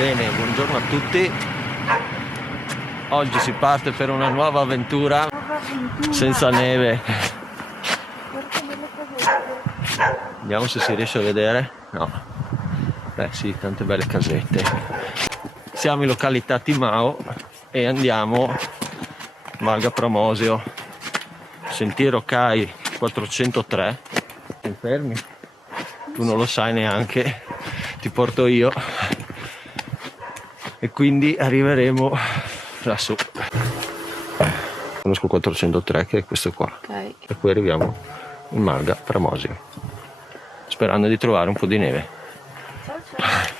Bene, buongiorno a tutti. Oggi si parte per una nuova avventura senza neve. Vediamo se si riesce a vedere. No. Beh sì, tante belle casette. Siamo in località Timao e andiamo Malga Pramosio, sentiero CAI 403. Ti fermi? Tu non lo sai neanche, ti porto io. E quindi arriveremo lassù. Conosco 403 che è questo qua. Okay. E poi arriviamo in Malga Pramosio, sperando di trovare un po' di neve. Ciao ciao.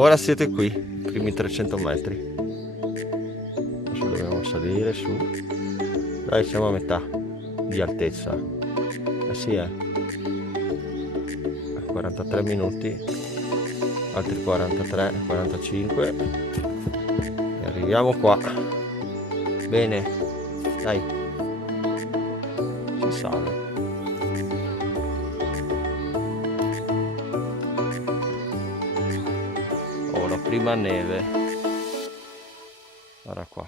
Ora siete qui, i primi 300 metri. Adesso dobbiamo salire su. Dai, siamo a metà di altezza. Eh sì, 43 minuti, altri 43, 45. E arriviamo qua. Bene, dai, si sale. La prima neve, guarda qua.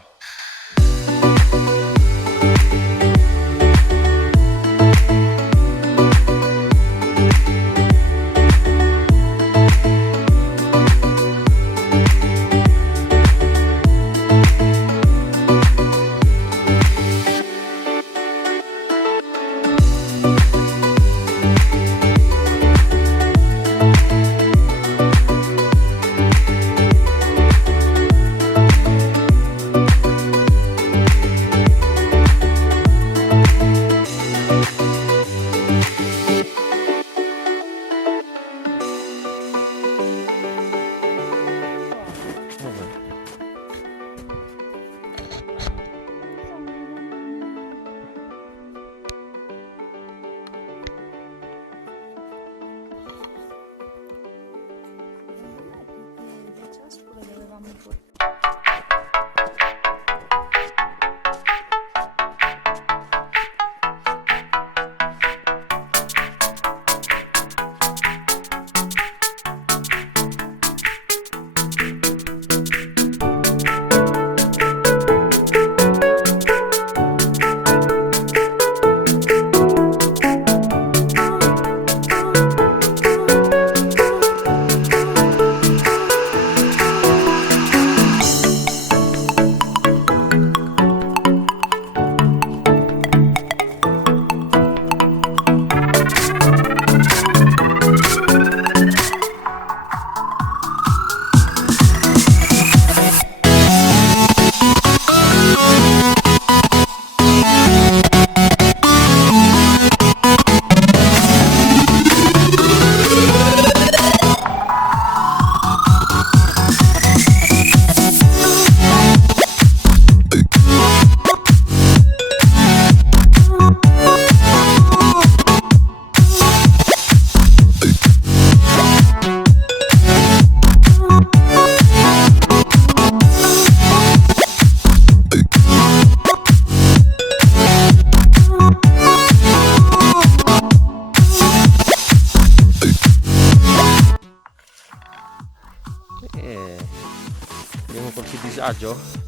coraggio?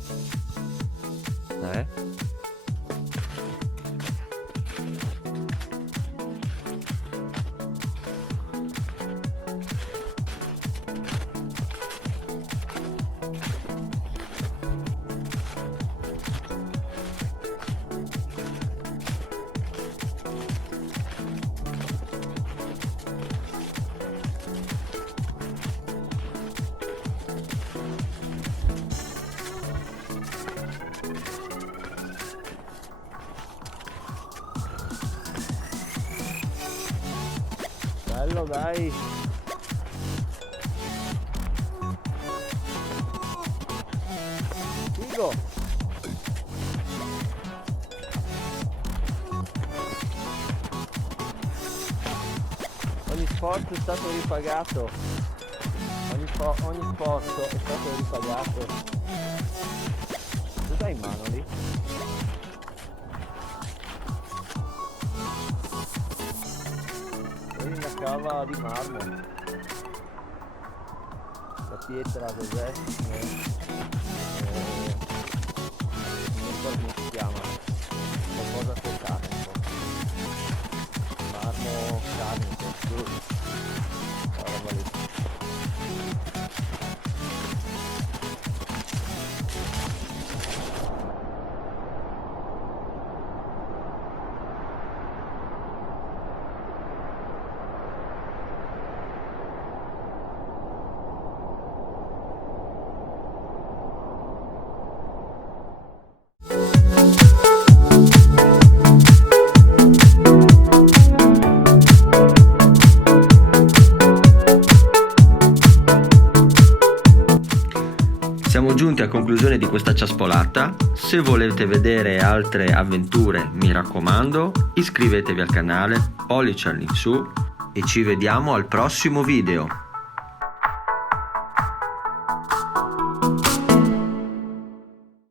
Bello, dai. Figo. Ogni sforzo è stato ripagato. Ogni sforzo è stato ripagato. Cos'hai in mano lì? Una cava di marmo. La pietra cos'è? Non so come si chiama. Qualcosa vulcanico. Marmo canico. La roba lì. Siamo giunti a conclusione di questa ciaspolata. Se volete vedere altre avventure, mi raccomando, iscrivetevi al canale, pollice all'insù e ci vediamo al prossimo video.